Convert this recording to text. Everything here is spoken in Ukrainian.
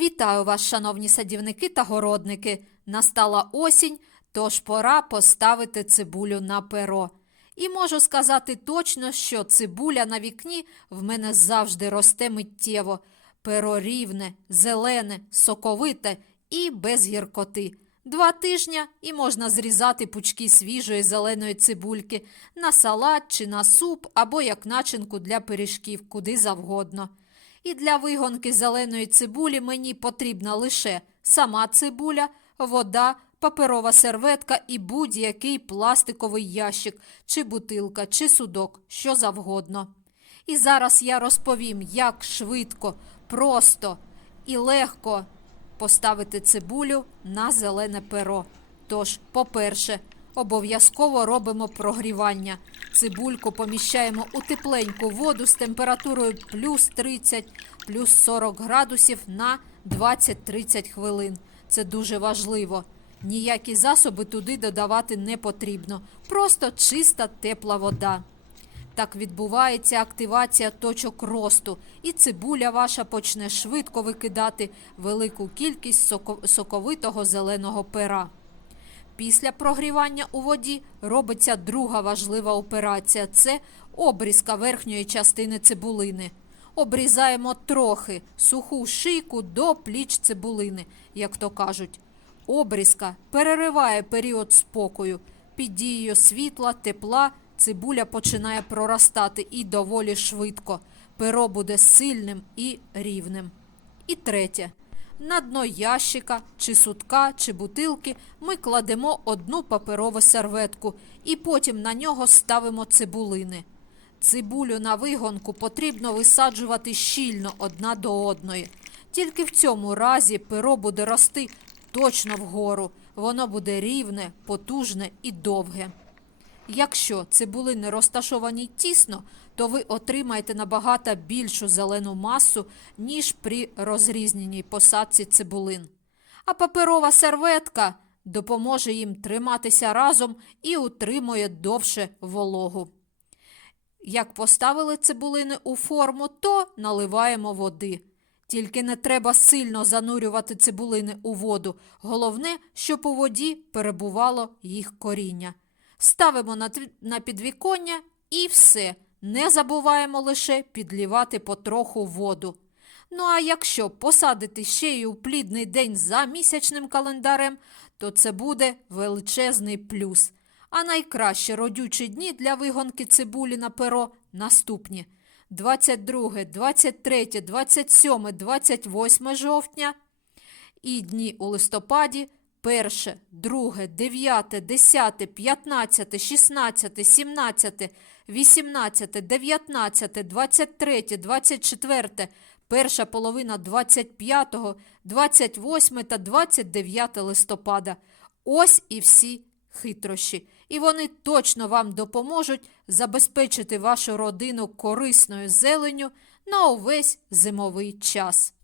Вітаю вас, шановні садівники та городники. Настала осінь, тож пора поставити цибулю на перо. І можу сказати точно, що цибуля на вікні в мене завжди росте миттєво. Перо рівне, зелене, соковите і без гіркоти. Два тижня і можна зрізати пучки свіжої зеленої цибульки на салат чи на суп або як начинку для пиріжків, куди завгодно. І для вигонки зеленої цибулі мені потрібна лише сама цибуля, вода, паперова серветка і будь-який пластиковий ящик, чи бутилка, чи судок, що завгодно. І зараз я розповім, як швидко, просто і легко поставити цибулю на зелене перо. Тож, по-перше, обов'язково робимо прогрівання. Цибульку поміщаємо у тепленьку воду з температурою плюс 30, плюс 40 градусів на 20-30 хвилин. Це дуже важливо. Ніякі засоби туди додавати не потрібно. Просто чиста тепла вода. Так відбувається активація точок росту, і цибуля ваша почне швидко викидати велику кількість соко- соковитого зеленого пера. Після прогрівання у воді робиться друга важлива операція це обрізка верхньої частини цибулини. Обрізаємо трохи суху шийку до пліч цибулини, як то кажуть. Обрізка перериває період спокою. Під дією світла, тепла цибуля починає проростати і доволі швидко. Перо буде сильним і рівним. І третє. На дно ящика, чи сутка, чи бутилки ми кладемо одну паперову серветку і потім на нього ставимо цибулини. Цибулю на вигонку потрібно висаджувати щільно одна до одної. Тільки в цьому разі перо буде рости точно вгору. Воно буде рівне, потужне і довге. Якщо цибулини розташовані тісно, то ви отримаєте набагато більшу зелену масу, ніж при розрізненій посадці цибулин. А паперова серветка допоможе їм триматися разом і утримує довше вологу. Як поставили цибулини у форму, то наливаємо води. Тільки не треба сильно занурювати цибулини у воду. Головне, щоб у воді перебувало їх коріння. Ставимо на, на підвіконня і все. Не забуваємо лише підлівати потроху воду. Ну а якщо посадити ще й у плідний день за місячним календарем, то це буде величезний плюс. А найкраще родючі дні для вигонки цибулі на перо наступні: 22, 23, 27, 28 жовтня і дні у листопаді 1, 2, 9, 10, 15, 16, 17, 18, 19, 23, 24, перша половина 25, 28 та 29 листопада. Ось і всі хитрощі. І вони точно вам допоможуть забезпечити вашу родину корисною зеленню на увесь зимовий час.